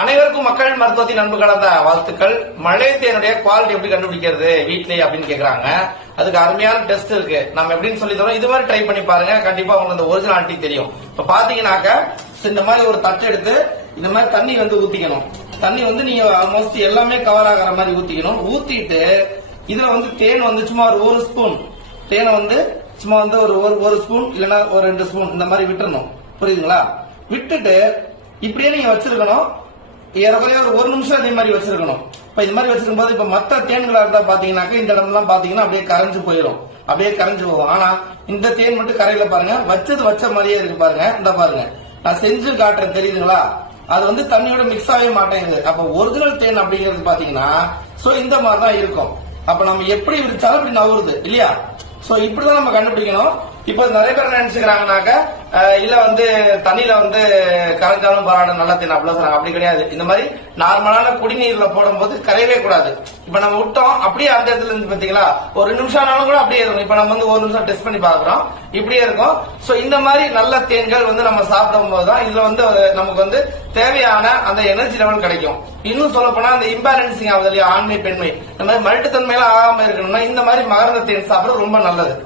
அனைவருக்கும் மக்கள் மருத்துவத்தின் அன்பு கலந்த வாழ்த்துக்கள். மழை தேனுடைய குவாலிட்டி எப்படி கண்டுபிடிக்கிறது வீட்லயே அப்படின்னு கேக்குறாங்க. அதுக்கு அருமையான டெஸ்ட் இருக்கு. நம்ம எப்படின்னு சொல்லி தரோம். இது மாதிரி ட்ரை பண்ணி பாருங்க. கண்டிப்பா உங்களுக்கு அந்த ஒரிஜினாலிட்டி தெரியும். இப்ப பாத்தீங்கன்னாக்க இந்த மாதிரி ஒரு தட்டு எடுத்து இந்த மாதிரி தண்ணி வந்து ஊத்திக்கணும். தண்ணி வந்து நீங்க ஆல்மோஸ்ட் எல்லாமே கவர் ஆகிற மாதிரி ஊத்திக்கணும். ஊத்திட்டு இதுல வந்து தேன் வந்து சும்மா ஒரு ஒரு ஸ்பூன் தேனை வந்து சும்மா வந்து ஒரு ஒரு ஒரு ஸ்பூன் இல்லைன்னா ஒரு ரெண்டு ஸ்பூன் இந்த மாதிரி விட்டுறணும். புரியுதுங்களா? விட்டுட்டு இப்படியே நீங்க வச்சிருக்கணும். ஏறக்குறைய ஒரு ஒரு நிமிஷம் இதே மாதிரி வச்சிருக்கணும். இப்ப இது மாதிரி வச்சிருக்கும் போது இப்ப மத்த தேன்களா இருந்தா பாத்தீங்கன்னாக்க இந்த இடம்லாம் பாத்தீங்கன்னா அப்படியே கரைஞ்சு போயிடும் அப்படியே கரைஞ்சு போகும். ஆனா இந்த தேன் மட்டும் கரையில பாருங்க. வச்சது வச்ச மாதிரியே இருக்கு பாருங்க. இந்த பாருங்க. நான் செஞ்சு காட்டுறேன் தெரியுதுங்களா? அது வந்து தண்ணியோட மிக்ஸ் ஆகவே மாட்டேங்குது. அப்ப ஒரிஜினல் தேன் அப்படிங்கிறது பாத்தீங்கன்னா சோ இந்த மாதிரி தான் இருக்கும். அப்ப நம்ம எப்படி விரிச்சாலும் இப்படி நவருது இல்லையா? சோ இப்படிதான் நம்ம கண்டுபிடிக்கணும். இப்போ நிறைய பேர் என்ன நினைச்சுக்கிறாங்கனாக்க இல்ல வந்து தண்ணியில வந்து கரைஞ்சாலும் பரவாயில்ல நல்லா தேன் அப்படிலாம் சொல்றாங்க அப்படி கிடையாது. இந்த மாதிரி நார்மலான குடிநீர்ல போடும்போது கரையவே கூடாது. இப்ப நம்ம விட்டோம் அப்படியே அந்த இடத்துல இருந்து பாத்தீங்களா ஒரு நிமிஷம் ஆனாலும் கூட அப்படியே இருக்கும். இப்ப நம்ம வந்து ஒரு நிமிஷம் டெஸ்ட் பண்ணி பாக்குறோம் இப்படியே இருக்கும். சோ இந்த மாதிரி நல்ல தேன்கள் வந்து நம்ம சாப்பிடும் போதுதான் இதுல வந்து அது நமக்கு வந்து தேவையான அந்த எனர்ஜி லெவல் கிடைக்கும். இன்னும் சொல்ல போனா அந்த இம்பேலன்சிங் ஆகுது இல்லையா ஆண்மை பெண்மை. இந்த மாதிரி மல்ட்டுத்தன்மையெல்லாம் ஆகாம இருக்கணும்னா இந்த மாதிரி மகரந்த தேன் சாப்பிட ரொம்ப நல்லது.